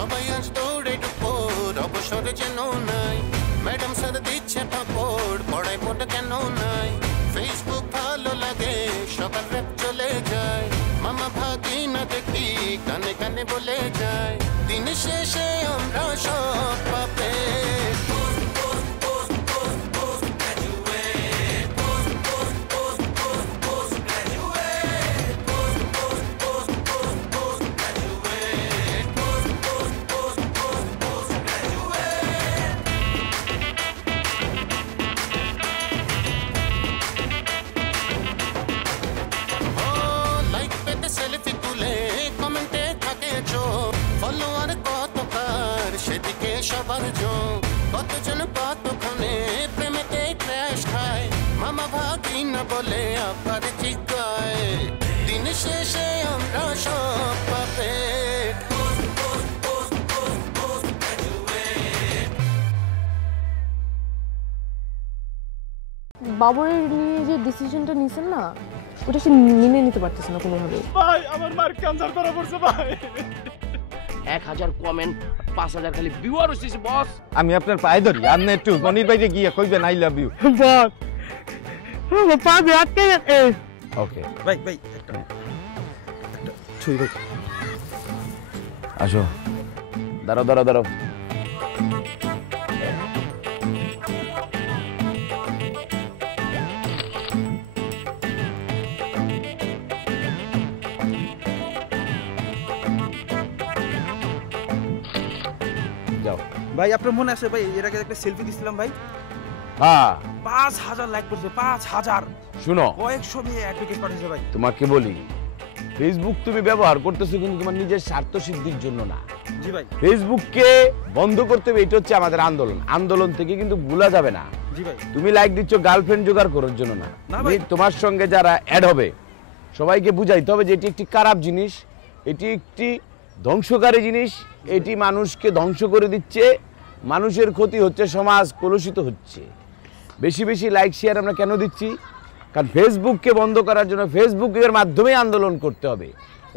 সবাই আজ দৌড়ে ডুপোর অবসরে যেন নাই ম্যাডাম স্যার দিচ্ছে পাপড় পড়ায় মোটা কেন নাই ফেসবুক ভালো লাগে সবার রেপ চলে যায় মামা ভাগি না দেখি কানে কানে বলে যায় দিন শেষে আমরা সব পাবে সবার কতজন কতক্ষণে প্রেমেতে ক্র্যাশ খায় মামা ভাগি না বলে আবার চিকায় দিন শেষে আমরা সব পাবে বাবুরের নিয়ে যে ডিসিশনটা নিছেন না ওটা সে মেনে নিতে পারতেছে না কোনোভাবে। ভাই আমার মার ক্যান্সার ধরা পড়ছে ভাই। 1000 কমেন্ট 5000 খালি ভিউয়ার হইছে বস। আমি আপনার পায়ে ধরি আপনি একটু মনির বাইরে গিয়ে কইবেন আই লাভ ইউ বস ও পা দিয়ে আটকে গেছে। ওকে ভাই ভাই একটা ছুই ভাই আসো দাঁড়াও দাঁড়াও দাঁড়াও ভাই আপনার মনে আছে ভাই এর আগে একটা সেলফি দিছিলাম ভাই হ্যাঁ 5000 লাইক করছে 5000 শুনো কয়েকশো মেয়ে অ্যাপ্লিকেশন পাঠিয়েছে ভাই তোমাকে বলি ফেসবুক তুমি ব্যবহার করতেছো কিন্তু তোমার নিজের স্বার্থ সিদ্ধির জন্য না। জি ভাই ফেসবুককে বন্ধ করতে হবে এটা হচ্ছে আমাদের আন্দোলন আন্দোলন থেকে কিন্তু ভুলা যাবে না। জি ভাই তুমি লাইক দিচ্ছ গার্লফ্রেন্ড জোগাড় করার জন্য না তোমার সঙ্গে যারা অ্যাড হবে সবাইকে বুঝাইতে হবে যে এটি একটি খারাপ জিনিস এটি একটি ধ্বংসকারী জিনিস এটি মানুষকে ধ্বংস করে দিচ্ছে মানুষের ক্ষতি হচ্ছে সমাজ কলুষিত হচ্ছে। বেশি বেশি লাইক শেয়ার আমরা কেন দিচ্ছি কারণ ফেসবুককে বন্ধ করার জন্য ফেসবুকের মাধ্যমে আন্দোলন করতে হবে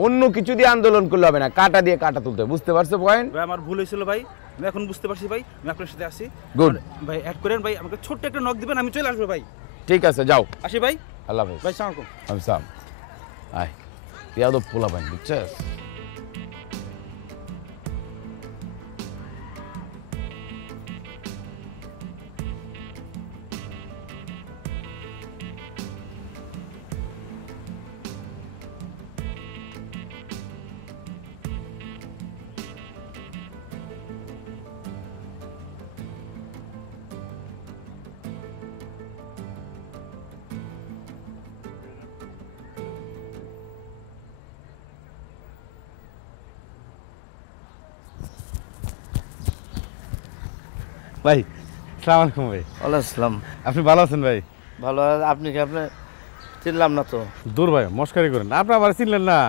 অন্য কিছু দিয়ে আন্দোলন করলে হবে না কাটা দিয়ে কাটা তুলতে হবে বুঝতে পারছো পয়েন্ট ভাই আমার ভুল হয়েছিল ভাই আমি এখন বুঝতে পারছি ভাই আমি আপনার সাথে আসি গুড ভাই অ্যাড করেন ভাই আমাকে ছোট্ট একটা নক দিবেন আমি চলে আসবো ভাই ঠিক আছে যাও আসি ভাই আল্লাহ হাফেজ ভাই সালাম আলাইকুম আমি সাম আয় ইয়াদব পোলা পাইন বুঝছিস ভাই সালাম আলাইকুম ভাই ওয়ালাইকুম আসসালাম আপনি ভালো আছেন ভাই ভালো আপনি কি আপনি চিনলাম না তো দূর ভাই মস্কারি করেন আপনি আমার চিনলেন না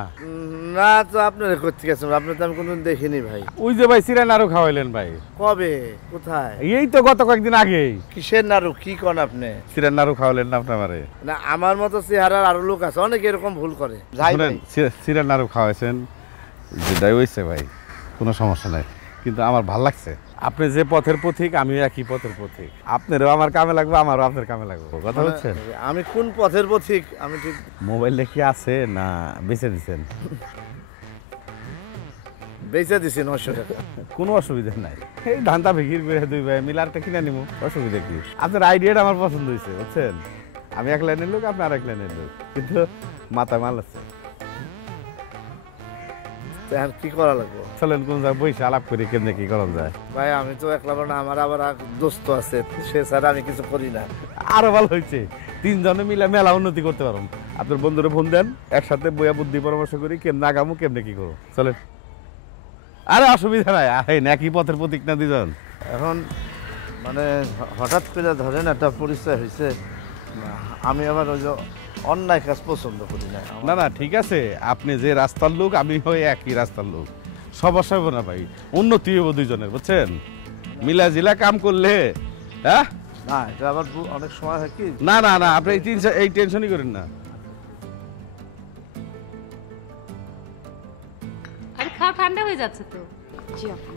না তো আপনার করতে গেছেন আপনি তো আমি কোনোদিন দেখিনি ভাই ওই যে ভাই সিরা নাড়ু খাওয়াইলেন ভাই কবে কোথায় এই তো গত কয়েকদিন আগেই কিসের নাড়ু কি কন আপনি সিরা নাড়ু খাওয়ালেন না আপনি আমারে না আমার মতো চেহারার আরো লোক আছে অনেকে এরকম ভুল করে যাই ভাই সিরা নাড়ু খাওয়াইছেন যেটাই হয়েছে ভাই কোনো সমস্যা নাই কিন্তু আমার ভাল লাগছে আপনি যে পথের পথিক আমিও একই পথের পথিক আপনারও আমার কামে লাগবে আমারও আপনার কামে লাগবে কথা হচ্ছেন আমি কোন পথের পথিক আমি ঠিক মোবাইল লেখি আছে না বেঁচে দিচ্ছেন বেচে দিছি 900 টাকা কোনো অসুবিধা নাই এই ধানটা বিক্রি করে দুই ভাই মিলারটা কিনে নিবো অসুবিধা কি আপনার আইডিয়াটা আমার পছন্দ হয়েছে বুঝছেন আমি এক লাইনের লোক আপনি আরেক লাইনের লোক কিন্তু মাথা মাল আছে এখন কি করা লাগবে চলেন কোন জায়গায় বসে আলাপ করে কেমনে কি করা যায় ভাই আমি তো একলা না আমার আবার দোস্ত আছে সে ছাড়া আমি কিছু করি না আরো ভালো হয়েছে তিনজনে মিলে মেলা উন্নতি করতে পারো আপনার বন্ধুরা ফোন দেন একসাথে বইয়া বুদ্ধি পরামর্শ করি কেমনে আগামু কেমনে কি করবো চলেন আরে অসুবিধা নাই একই পথের প্রতীক না দুজন এখন মানে হঠাৎ করে ধরেন একটা পরিচয় হয়েছে আমি আবার ওই যে অন্যায় কাজ পছন্দ করি না না না ঠিক আছে আপনি যে রাস্তার লোক আমি হই একই রাস্তার লোক সমস্যা হবে না ভাই উন্নতি হবো দুইজনের বুঝছেন মিলা জিলা কাম করলে হ্যাঁ না এটা আবার অনেক সময় হয় কি না না না আপনি এই টেনশনই করেন না আরে খাওয়া ঠান্ডা হয়ে যাচ্ছে তো জি আপু।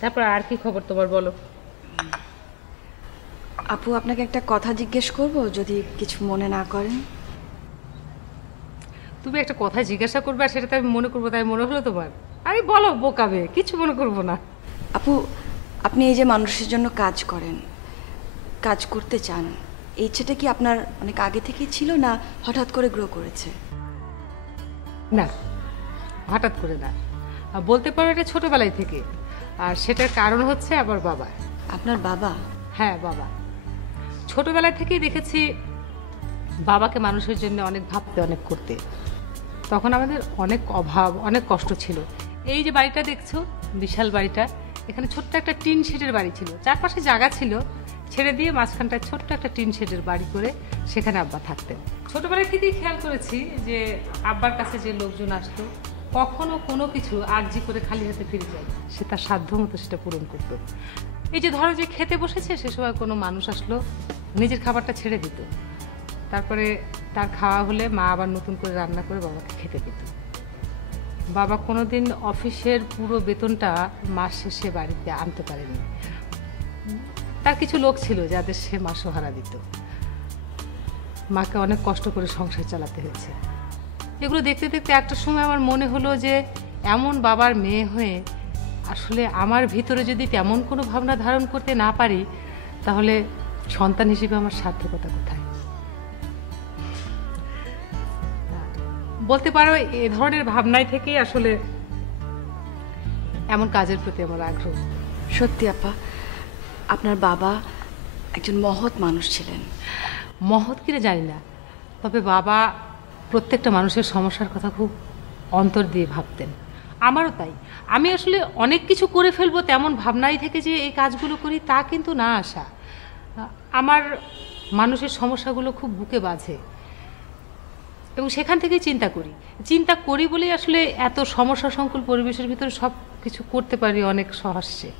তারপর আর কি খবর তোমার বলো? আপু আপনাকে একটা কথা জিজ্ঞেস করব, যদি কিছু মনে না করেন। তুমি একটা কথা জিজ্ঞাসা করবে আর সেটা আমি মনে করবো তাই মনে হলো তোমার? আরে বলো বোকাবে, কিছু মনে করবো না। আপু আপনি এই যে মানুষের জন্য কাজ করেন, কাজ করতে চান, এই ইচ্ছেটা কি আপনার অনেক আগে থেকেই ছিল না হঠাৎ করে গ্রো করেছে? না, হঠাৎ করে না, বলতে পারো এটা ছোটবেলায় থেকে। আর সেটার কারণ হচ্ছে আমার বাবা। আপনার বাবা? হ্যাঁ বাবা। ছোটবেলায় থেকেই দেখেছি বাবাকে মানুষের জন্য অনেক ভাবতে, অনেক করতে। তখন আমাদের অনেক অভাব, অনেক কষ্ট ছিল। এই যে বাড়িটা দেখছো, বিশাল বাড়িটা, এখানে ছোট্ট একটা টিন শেডের বাড়ি ছিল, চারপাশে জায়গা ছিল, ছেড়ে দিয়ে মাঝখানটায় ছোট্ট একটা টিন শেডের বাড়ি করে সেখানে আব্বা থাকতেন। ছোটবেলায় থেকেই খেয়াল করেছি যে আব্বার কাছে যে লোকজন আসতো কখনো কোনো কিছু আর্জি করে খালি হাতে ফিরে যায়, সে তার সাধ্য মতো সেটা পূরণ করতো। এই যে ধরো যে খেতে বসেছে, সে সময় কোনো মানুষ আসলো, নিজের খাবারটা ছেড়ে দিত, তারপরে তার খাওয়া হলে মা আবার নতুন করে রান্না করে বাবাকে খেতে দিত। বাবা কোনোদিন অফিসের পুরো বেতনটা মাস শেষে বাড়িতে আনতে পারেনি, তার কিছু লোক ছিল যাদের সে মাসোহারা দিত। মাকে অনেক কষ্ট করে সংসার চালাতে হয়েছে। এগুলো দেখতে দেখতে একটা সময় আমার মনে হলো যে এমন বাবার মেয়ে হয়ে আসলে আমার ভিতরে যদি তেমন কোনো ভাবনা ধারণ করতে না পারি, তাহলে সন্তান হিসেবে আমার সার্থকতা কোথায়? বলতে পারো এ ধরনের ভাবনায় থেকেই আসলে এমন কাজের প্রতি আমার আগ্রহ। সত্যি আপা, আপনার বাবা একজন মহৎ মানুষ ছিলেন। মহৎ কিনা জানি না, তবে বাবা প্রত্যেকটা মানুষের সমস্যার কথা খুব অন্তর দিয়ে ভাবতেন। আমারও তাই। আমি আসলে অনেক কিছু করে ফেলবো তেমন ভাবনাই থেকে যে এই কাজগুলো করি তা কিন্তু না আসা। আমার মানুষের সমস্যাগুলো খুব বুকে বাজে এবং সেখান থেকেই চিন্তা করি বলেই আসলে এত সমস্যা সংকুল পরিবেশের ভিতরে সব কিছু করতে পারি অনেক সহজে।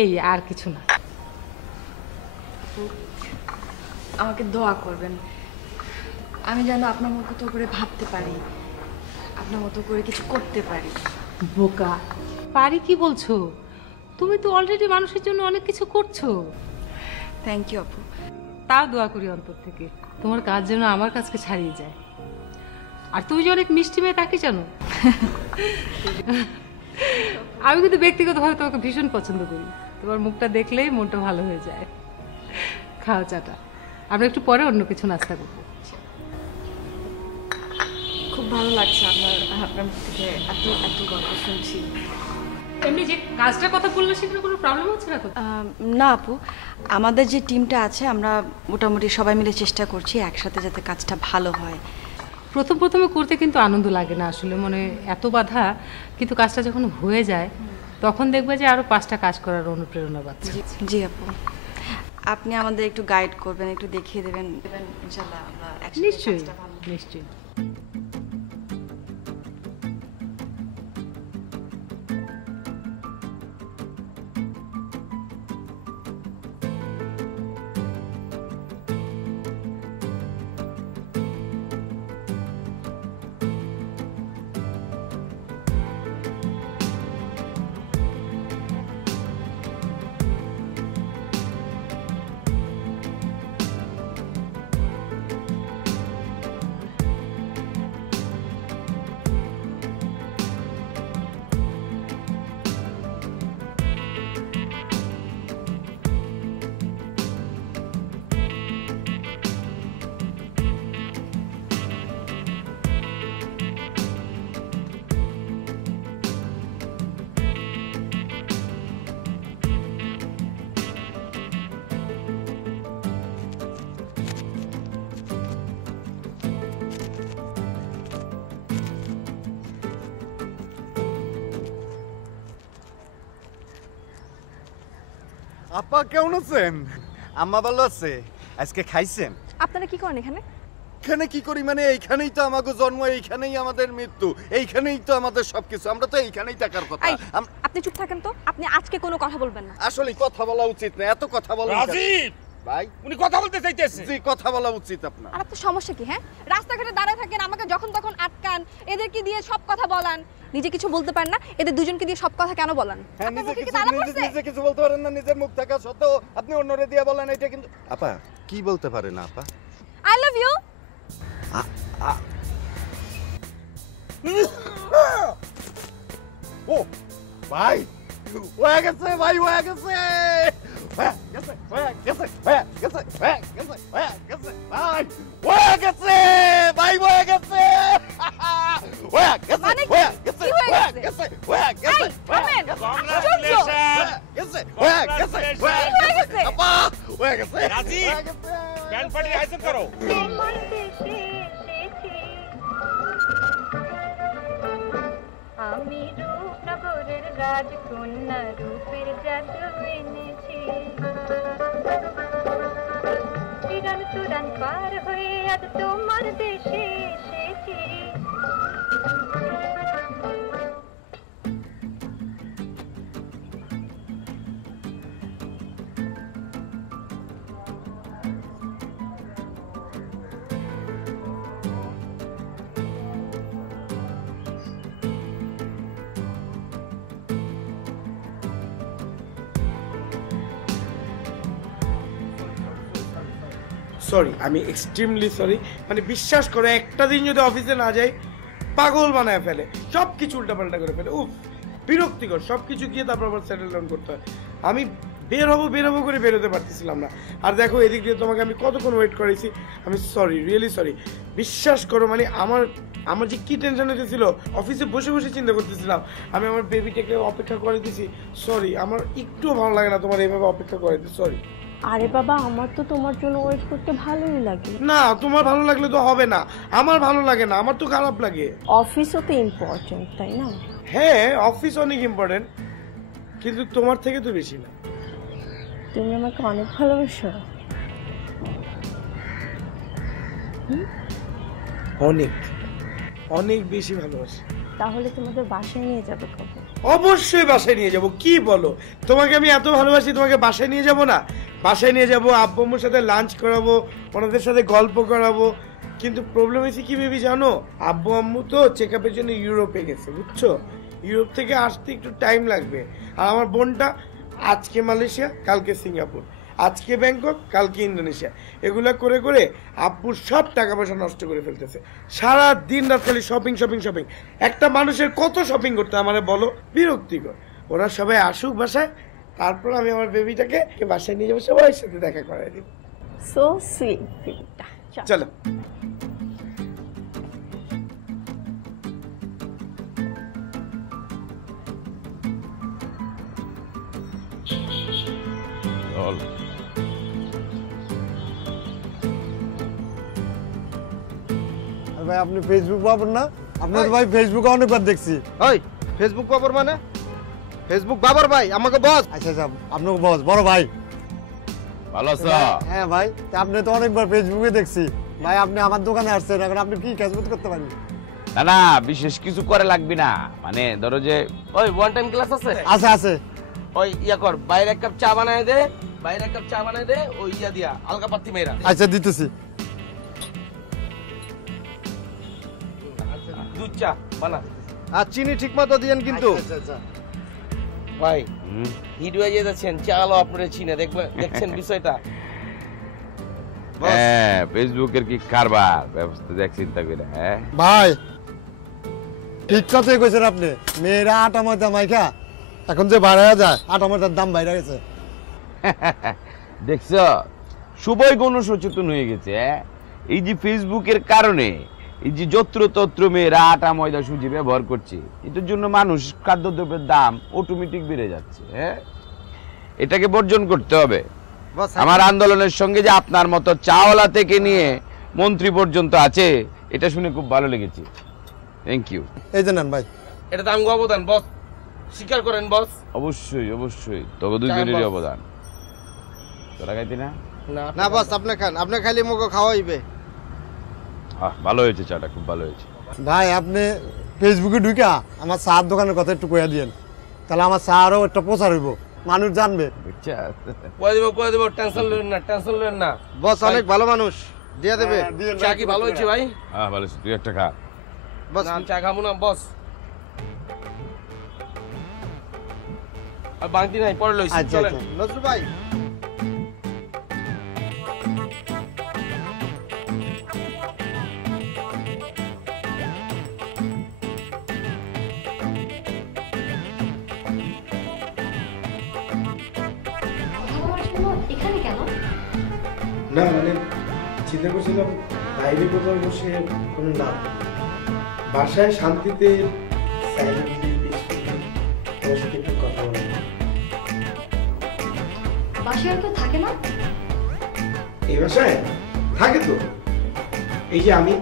এই আর কিছু না। আমাকে দোয়া করবেন, আমি যেন আপনার মতো করে ভাবতে পারি, আপনার মতো করে কিছু করতে পারি। বোকা পারি কি বলছো? তুমি তো অলরেডি মানুষের জন্য অনেক কিছু করছো। থ্যাংক ইউ আপু। তাও দোয়া করি অন্তর থেকে তোমার কাজ যেন আমার কাছকে ছাড়িয়ে যায়। আর তুমি যে অনেক মিষ্টি মেয়ে তা কি জানো? আমি কিন্তু ব্যক্তিগতভাবে তোমাকে ভীষণ পছন্দ করি। তোমার মুখটা দেখলেই মনটা ভালো হয়ে যায়। খাও চাটা, আমরা একটু পরে অন্য কিছু নাস্তা করবো। খুব ভালো লাগছে আপনার মুখ থেকে এত এত গল্প শুনছি। এমনি যে কাজটার কথা বললে সেখানে কোনো প্রবলেম হচ্ছে না তো? না আপু, আমাদের যে টিমটা আছে আমরা মোটামুটি সবাই মিলে চেষ্টা করছি একসাথে যাতে কাজটা ভালো হয়। প্রথমে করতে কিন্তু আনন্দ লাগে না আসলে, মনে এত বাধা, কিন্তু কাজটা যখন হয়ে যায় তখন দেখবে যে আরো 5টা কাজ করার অনুপ্রেরণা পাচ্ছে। জি আপু, আপনি আমাদের একটু গাইড করবেন, একটু দেখিয়ে দেবেন, ইনশাআল্লাহ আমরা একসাথে নিশ্চয়ই কাজটা ভালো নিশ্চয়ই। আপা কেমন আছেন? আম্মা ভালো আছে? আজকে খাইছেন? আপনারা কি করেন এখানে? এখানে কি করি মানে এইখানেই তো আমাকে জন্ম, এইখানেই আমাদের মৃত্যু, এইখানেই তো আমাদের সবকিছু। আমরা তো এইখানেই থাকার কথা। আপনি চুপ থাকেন তো, আপনি আজকে কোনো কথা বলবেন না। আসলে কথা বলা উচিত না, এত কথা বলা রাজীব, ভাই উনি কথা বলতে চাইতেছে। জি কথা বলা উচিত আপনার। আর আপনার সমস্যা কি? হ্যাঁ, রাস্তাঘাটে দাঁড়ায় থাকেন, আমাকে যখন তখন আটকান, এদেরকে দিয়ে সব কথা বলান, নিজে কিছু বলতে পারেন না, এদের দুজনকে দিয়ে সব কথা কেন বলান? হ্যাঁ, আপনার নিজে মুখে কি কিছু তালা পড়ছে? নিজে কিছু বলতে পারেন না, নিজের মুখ থাকা সত্ত্বেও আপনি অন্যরে দিয়ে বলেন, এটা কিন্তু আপা কি বলতে পারেন আপা? I love you. ও ভাই হয়ে গেছে, ভাই হয়ে গেছে, হয়ে গেছে, হয়ে গেছে, হয়ে গেছে, হয়ে গেছে, হয়ে গেছে, ভাই হয়ে গেছে, ভাই হয়ে গেছে, হয়ে গেছে, মানে হয়ে গেছে, কি হয়ে হয়ে গেছে? গেছে, হয়ে গেছে, থামেন। কংগ্রাচুলেশন। গেছে, হয়ে গেছে, হয়ে হয়ে গেছে, গেছে? আপা হয়ে গেছে, রাজি? হয়ে গেছে। ব্যান্ড পার্টির আয়োজন করো। আমি রূপনগরের রাজকন্যা, রূপের জাদু এনেছি। চিরান চূড়ান পার হয়ে আজ তোমার দেশে এসেছি। সরি, আমি এক্সট্রিমলি সরি। মানে বিশ্বাস করে একটা দিন যদি অফিসে না যাই পাগল বানায় ফেলে, সব কিছু উল্টাপাল্টা করে ফেলে। উফ, বিরক্তিকর। সব কিছু গিয়ে তারপর আবার সেটেল ডাউন করতে হয়। আমি বের হবো করে বেরোতে পারতেছিলাম না। আর দেখো এদিক দিয়ে তোমাকে আমি কতক্ষণ ওয়েট করেছি। আমি সরি, রিয়েলি সরি। বিশ্বাস করো, মানে আমার যে কি টেনশন হতেছিল, অফিসে বসে বসে চিন্তা করতেছিলাম। আমি আমার বেবিটাকে অপেক্ষা করে দিছি। সরি, আমার একটুও ভালো লাগে না তোমার এইভাবে অপেক্ষা করে দিই। সরি। আরে বাবা, আমার তো তোমার জন্য ওয়েট করতে ভালোই লাগে। না, তোমার ভালো লাগলে তো হবে না। আমার ভালো লাগে না, আমার তো খারাপ লাগে। অফিসও তো ইম্পর্টেন্ট, তাই না? হ্যাঁ, অফিস অনেক ইম্পর্টেন্ট, কিন্তু তোমার থেকে তো বেশি না। তুমি আমাকে অনেক ভালোবাসো। অনেক অনেক বেশি ভালোবাসি। তাহলে তোমাদের বাসায় নিয়ে যাবো কবে? অবশ্যই বাসায় নিয়ে যাব। কি বলো, তোমাকে আমি এত ভালোবাসি, তোমাকে বাসায় নিয়ে যাব না? বাসায় নিয়ে যাব, আব্বু আম্মুর সাথে লাঞ্চ করাবো, ওনাদের সাথে গল্প করাবো। কিন্তু প্রবলেম হয়েছে কি ভেবে জানো? আব্বু আম্মু তো চেক আপের জন্য ইউরোপে গেছে, বুঝছো? ইউরোপ থেকে আসতে একটু টাইম লাগবে। আর আমার বোনটা আজকে মালয়েশিয়া, কালকে সিঙ্গাপুর, আজকে ব্যাংকক, কালকে ইন্দোনেশিয়া, এগুলা করে করে আব্বুর সব টাকা পয়সা নষ্ট করে ফেলতেছে। সারা দিন রাত খালি শপিং শপিং শপিং। একটা মানুষের কত শপিং করতে আমারে বলো? বিরক্তিকর। ওরা সবাই আসুক বাসায়, তারপর আমি আমার বেবিটাকে বাসায় নিয়ে যাবো, সবার সাথে দেখা করাই দিব। সো সুইট বেবিটা। চলো। ভাই আপনি ফেসবুক বাবর না? আপনার ভাই ফেসবুকে অনেকবার দেখছি। ওই ফেসবুক বাবর মানে? ফেসবুক বাবর ভাই আমাকে বস। আচ্ছা আচ্ছা, আপনাকে বস, বড় ভাই। ভালো আছো? হ্যাঁ ভাই, আপনি তো অনেকবার ফেসবুকে দেখছি। ভাই আপনি আমার দোকানে আসছেন, এখন আপনি কি কাজ করতে পারেন? না না, বিশেষ কিছু করে লাগবি না। মানে ধরো যে ওই ওয়ান টাইম ক্লাস আছে? আছে আছে। ওই ইয়া কর, বাইরে এক কাপ চা বানায় দে, বাইরে এক কাপ চা বানায় দে, ওই ইয়া দিয়া আলগা পাত্তি মেয়েরা। আচ্ছা দিতেছি। দুধ চা বানা। আর চিনি ঠিক মতো দিয়েন কিন্তু। আচ্ছা আচ্ছা। ভাই হিট হয়ে যাচ্ছেন, চালো আপনারা চিনে দেখছেন বিষয়টা। হ্যাঁ, ফেসবুকের কি কারবার ব্যবস্থা দেখ চিন্তা করে। হ্যাঁ ভাই ঠিক কথাই কইছেন আপনি। মেয়েরা আটা ময়দা মাইখা এখন যে বাইরে যায়, আটা ময়দার দাম বাইরে গেছে। দেখছো, সবাই গণসচেতন হয়ে গেছে। এই যে ফেসবুকের কারণে এই যে যত্রতত্র মেয়েরা আটা ময়দা সুজি ব্যবহার করছে, এটার জন্য মানুষ খাদ্যদ্রব্যের দাম অটোমেটিক বেড়ে যাচ্ছে। এটাকে বর্জন করতে হবে। আমার আন্দোলনের সঙ্গে যে আপনার মতো চাওয়ালা থেকে নিয়ে মন্ত্রী পর্যন্ত আছে, এটা শুনে খুব ভালো লেগেছে। Thank you. এই যে নেন ভাই। এটা তো আঙ্গ অবদান বস, স্বীকার করেন বস। অবশ্যই অবশ্যই, তবে দুইজনেরই অবদান। তোরা খাইতি না? না বস, আপনি খান, আপনি খালি মুখে খাওয়াইবে। ভালো হয়েছে চাটা, খুব ভালো হয়েছে। ভাই আপনি ফেসবুকে ঢুকা আমার চার দোকানের কথা একটু কইয়া দিয়েন, তাহলে আমার চা আরও একটা প্রচার হইব। মানুষ জানবে। কয়ে দেব টেনশন লইন না বস অনেক ভালো মানুষ, দিয়ে দেবে। চা কি ভালো হয়েছে ভাই? হ্যাঁ ভালো হয়েছে, তুই একটা খা। বস আমি চা খাবো না বস, আর বাংতি নাই পরে লইছি। চলেন নজরুল ভাই। এখানে কেন? না মানে চিন্তা করছিলাম বাইরে কোথাও বসে কোনো লাভ, বাসায় শান্তিতে তোমার সাথে একটু কথা বলবো। বাসায় আর কেউ থাকে না? এই বাসায় থাকে তো, এই যে আমি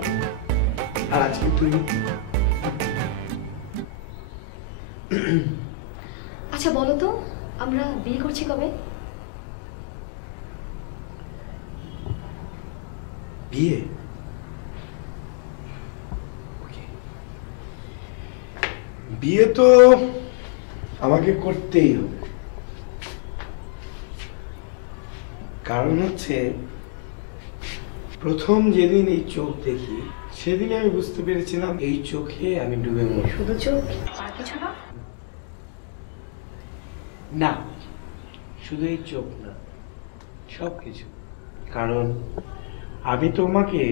আর আজকে তুই। আচ্ছা বলো তো, আমরা বিয়ে করছি কবে? বিয়ে? বিয়ে তো আমাকে করতেই হবে, কারণ হচ্ছে প্রথম যেদিন এই চোখ দেখি সেদিন আমি বুঝতে পেরেছিলাম এই চোখে আমি ডুবে মরব। শুধু চোখ আর কিছু না? না, শুধু এই চোখ না, সব কিছু। কারণ আমি তোমাকে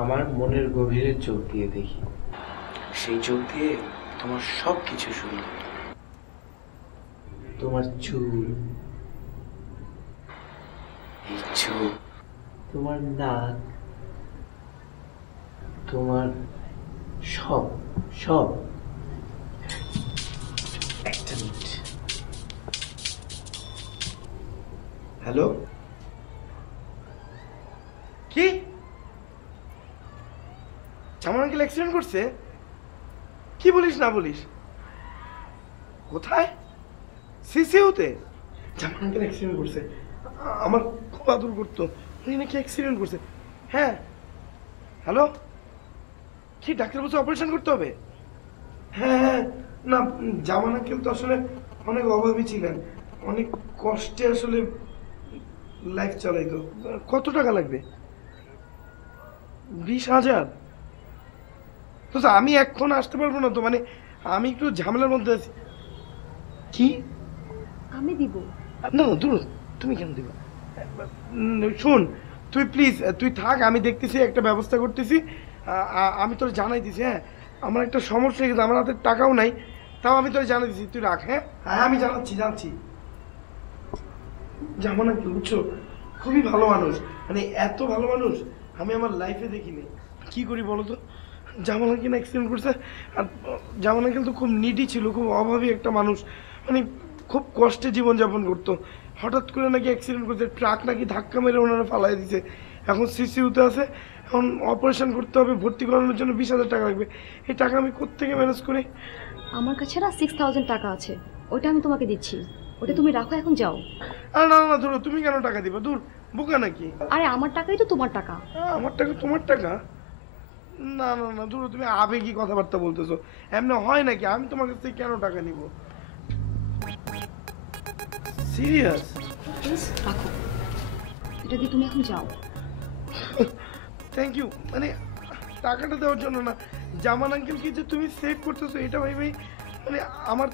আমার মনের গভীরে চোখ দিয়ে দেখি, সেই চোখ দিয়ে তোমার সব কিছু শুনি। তোমার চুল, এই চোখ, তোমার নাক, তোমার সব সব। একটা মিনিট। হ্যালো, কি জামান আঙ্কেল অ্যাক্সিডেন্ট করছে? কি বলিস না বলিস? কোথায়? সিসিউতে? জামান আঙ্কেল অ্যাক্সিডেন্ট করছে, আমার খুব আদর করতো, উনি নাকি অ্যাক্সিডেন্ট করছে। হ্যাঁ হ্যালো, কি ডাক্তার বলছে অপারেশন করতে হবে? হ্যাঁ হ্যাঁ, না জামান আঙ্কেল তো আসলে অনেক অভাবী ছিলেন, অনেক কষ্টে আসলে লাইফ চালাইতো। কত টাকা লাগবে? 20,000? তো আমি এখন আসতে পারবো না তো, মানে আমি একটু ঝামেলার মধ্যে আছি। কি? আমি দিব না দূর, তুমি কেন দিবা? শোন তুই প্লিজ, তুই থাক, আমি দেখতেছি, একটা ব্যবস্থা করতেছি, আমি তোর জানাই দিছি। হ্যাঁ, আমার একটা সমস্যা হয়ে গেছে, আমার হাতে টাকাও নাই, তাও আমি তোর জানাই দিছি, তুই রাখ। হ্যাঁ হ্যাঁ, আমি জানাচ্ছি। যেমন কি বুঝছো, খুবই ভালো মানুষ, মানে এত ভালো মানুষ আমি আমার লাইফে দেখিনি। কি করি বলো তো, জামাল আঙ্কেল অ্যাক্সিডেন্ট করছে, আর জামাল আঙ্কেল তো খুব নিডি ছিল, খুব অভাবী একটা মানুষ, মানে খুব কষ্টে জীবনযাপন করতো। হঠাৎ করে নাকি অ্যাক্সিডেন্ট করছে, ট্রাক নাকি ধাক্কা মেরে ওনারা ফালাই দিছে, এখন সিসিউতে আছে, এখন অপারেশন করতে হবে, ভর্তি করানোর জন্য 20,000 টাকা লাগবে। এই টাকা আমি কোত্থেকে ম্যানেজ করি? আমার কাছে না 6,000 টাকা আছে, ওটা আমি তোমাকে দিচ্ছি, ওটা তুমি রাখো, এখন যাও। আরে না না, ধরো তুমি কেন টাকা দিবা? দূর, বোকা নাকি? আরে আমার টাকাই তো তোমার টাকা। আমার টাকা তোমার টাকা? না না না, ধরো তুমি আবেগী কথাবার্তা বলতেছো, এমনি হয় নাকি? আমি তোমার কাছ থেকে কেন টাকা নিব? সিরিয়াস? প্লিজ রাখো, এটা দিয়ে তুমি এখন যাও। থ্যাংক ইউ, মানে টাকাটা দেওয়ার জন্য না, জামান আঙ্কেলকে যে তুমি সেভ করতেছো এটা ভাই, মানে আমার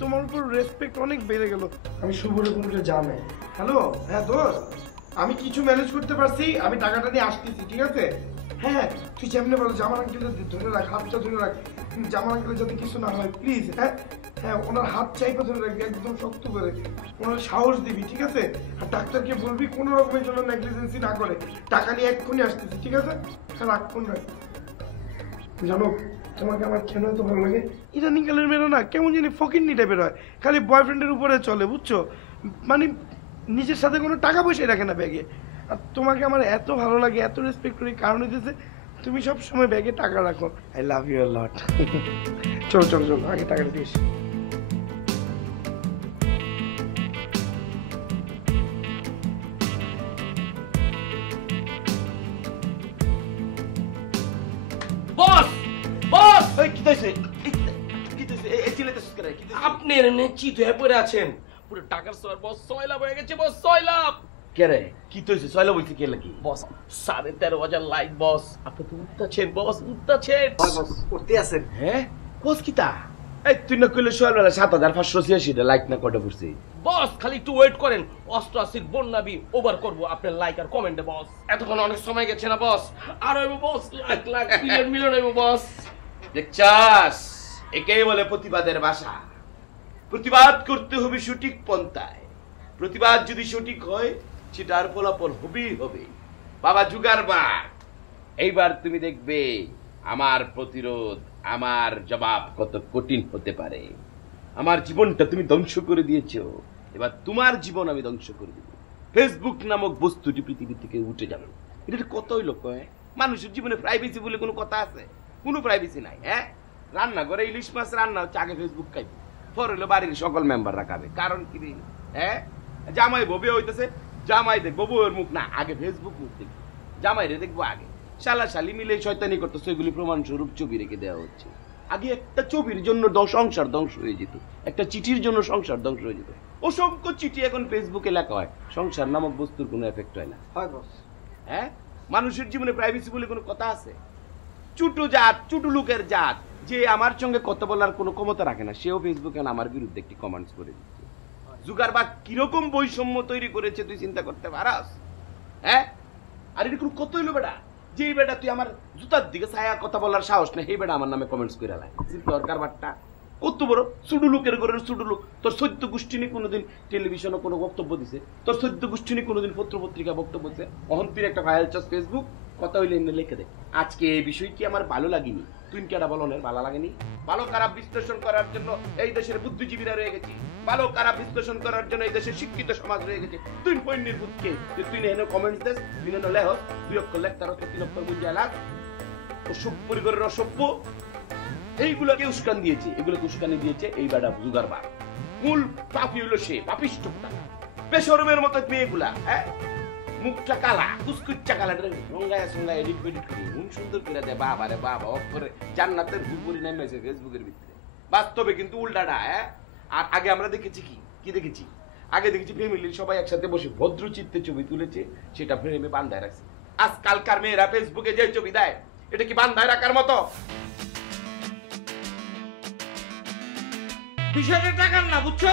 তোমার উপর রেসপেক্ট অনেক বেড়ে গেল। আমি শুভরে কোনটা জানাই। হ্যালো, হ্যাঁ দোস্ত, আমি কিছু ম্যানেজ করতে পারছি, আমি টাকাটা নিয়ে আসতেছি, ঠিক আছে? হ্যাঁ, তুই যেমনি বলো জামান আঙ্কেলের ধরে রাখ, হাতটা ধরে রাখ, জামান আঙ্কেলের যাতে কিছু না হয় প্লিজ। হ্যাঁ হ্যাঁ, ওনার হাত চাইপা ধরে রাখবি একদম শক্ত করে, ওনার সাহস দিবি, ঠিক আছে? আর ডাক্তারকে বলবি কোনো রকমের জন্য নেগলিজেন্সি না করে, টাকা নিয়ে এক্ষুনি আসতেছি, ঠিক আছে? হ্যাঁ রাখ, ফোন রাখ। জানো তোমাকে আমার কেন এত ভালো লাগে? ইদানিং কালের মেয়েরা না কেমন জানি ফকিন্নি টাইপের হয়, খালি বয়ফ্রেন্ডের উপরে চলে, বুঝছো? মানে নিজের সাথে কোনো টাকা পয়সাই রাখে না ব্যাগে। আর তোমাকে আমার এত ভালো লাগে, এত রেসপেক্ট করি, কারণ হইতেছে তুমি সব সময় ব্যাগে টাকা রাখো। আই লাভ ইউ আ লট। চলো চলো চলো, আগে টাকাটা দিস। বস বস, কি হইছে? আপনি এমনি চিত হয়ে পড়ে আছেন, পুরো টাকার সর বস 6 লাভ হয়ে গেছে বস 6 লাভ কে রে কি তৈছে 6 লাভ হইছে কে লাগি বস 13,500 লাইক বস আপনি তো উঠতাছেন বস উঠতাছেন বস উঠতে আছেন হ্যাঁ বস কিতা এই তুই না কইলে 7,586 লাইক না কটা পড়ছে বস খালি একটু ওয়েট করেন 88 বন্যাবি ওভার করব আপনার লাইক আর কমেন্টে বস এতক্ষণ অনেক সময় গেছে না বস আর হইব বস লাখ লাখ মিলিয়ন মিলিয়ন হইব বস দেখছাস একেই বলে প্রতিবাদের ভাষা প্রতিবাদ করতে হবে সঠিক পন্থায় প্রতিবাদ যদি সঠিক হয় সেটার ফলাফল হবেই হবে বাবা জুগারবার এইবার তুমি দেখবে আমার প্রতিরোধ আমার জবাব কত কঠিন হতে পারে আমার জীবনটা তুমি ধ্বংস করে দিয়েছো এবার তোমার জীবন আমি ধ্বংস করে দেব ফেসবুক নামক বস্তুটি পৃথিবী থেকে উঠে যাবে এটা কত হইল মানুষের জীবনে প্রাইভেসি বলে কোনো কথা আছে কোনো প্রাইভেসি নাই হ্যাঁ রান্না করে ইলিশ মাছ রান্না হচ্ছে আগে ফেসবুক খাইবে পর হইলো বাড়ির সকল মেম্বাররা খাবে কারণ কি রে হ্যাঁ জামাই ববে হইতেছে জামাই দেখবো বউয়ের মুখ না আগে ফেসবুক মুখ দেখবো জামাই রে দেখবো আগে শালা শালি মিলে শয়তানি করতেছে এগুলি প্রমাণ স্বরূপ ছবি রেখে দেওয়া হচ্ছে আগে একটা ছবির জন্য সংসার ধ্বংস হয়ে যেত একটা চিঠির জন্য সংসার ধ্বংস হয়ে যেত অসংখ্য চিঠি এখন ফেসবুকে লেখা হয় সংসার নামক বস্তুর কোনো এফেক্ট হয় না হ্যাঁ মানুষের জীবনে প্রাইভেসি বলে কোনো কথা আছে ছোট জাত ছোট লোকের জাত যে আমার সঙ্গে কথা বলার কোনো ক্ষমতা রাখে না সেও ফেসবুকে আমার বিরুদ্ধে একটি কমেন্টস করে দিচ্ছে জুগারবার্গ কিরকম বৈষম্য তৈরি করেছে তুই চিন্তা করতে পারাস হ্যাঁ আর এটা কোনো কত হইলো বেটা যে বেটা তুই আমার জুতার দিকে ছায়া কথা বলার সাহস নেই এই বেটা আমার নামে কমেন্টস করে লাই দরকার বাট্টা কত বড় ছোটো লোকের ঘরের ছোটো লোক তোর সদ্য গোষ্ঠী নিয়ে কোনোদিন টেলিভিশনে কোনো বক্তব্য দিছে তোর সদ্য গোষ্ঠী নিয়ে কোনোদিন পত্র পত্রিকা বক্তব্য দিছে অহন তুই একটা ভাইরাল চাস ফেসবুক কথা হইলে এমনি লিখে দে আজকে এই বিষয়টি আমার ভালো লাগেনি তুই কেটা বলো না ভালো লাগেনি ভালো খারাপ বিশ্লেষণ করার জন্য এই দেশের বুদ্ধিজীবীরা রয়ে গেছে ভালো খারাপ বিশ্লেষণ করার জন্য এই দেশের শিক্ষিত সমাজ রয়ে গেছে তুই পণ্যের বুদ্ধকে যে তুই এনে কমেন্টস দেস তুই এনে লেহ 2 অক্ষর লেখ 3 অক্ষর বুঝে লাগ অসভ্য পরিবারের অসভ্য এইগুলোকে উস্কান দিয়েছে এগুলোকে উস্কানি দিয়েছে এই বেটা জুগারবার্গ মূল পাপী হলো সে পাপিষ্ঠটা বেশরমের মতো মেয়েগুলা হ্যাঁ মুখটা কালা কুচকুচ্চা কালা রঙায় সঙ্গায় এডিট করে মন সুন্দর করে দেয় বাবা রে বাবা অক্ষরে জান্নাতের ভুপুরি নেমেছে ফেসবুকের ভিতরে বাস্তবে কিন্তু উল্টাটা হ্যাঁ আর আগে আমরা দেখেছি কি দেখেছি আগে দেখেছি ফ্যামিলির সবাই একসাথে বসে ভদ্র চিত্তে ছবি তুলেছে সেটা ফ্রেমে বান্ধায় রাখছে আজকালকার মেয়েরা ফেসবুকে যে ছবি দেয় এটা কি বান্ধায় রাখার মতো বিষয়টা টাকার না বুঝছো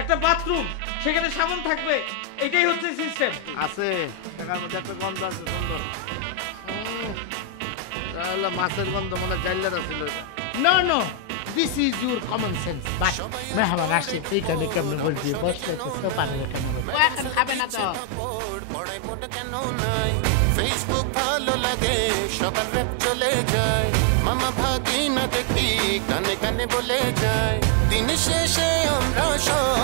একটা বাথরুম সেখানে সাবান থাকবে এটাই হচ্ছে সিস্টেম আছে টাকার মধ্যে একটা গন্ধ আছে সুন্দর তাহলে মাছের গন্ধ মনে জাইলার ছিল no no this is your common sense but মেহমান আসছে এইখানে কেমন বলছি বসলে তো পারে কেমন ও এখন খাবে না তো ফেসবুক ভালো লাগে সবার র‍্যাপ চলে যায় মামা ভাগিনা দেখি কানে কানে বলে যায় দিন শেষে আমরা সব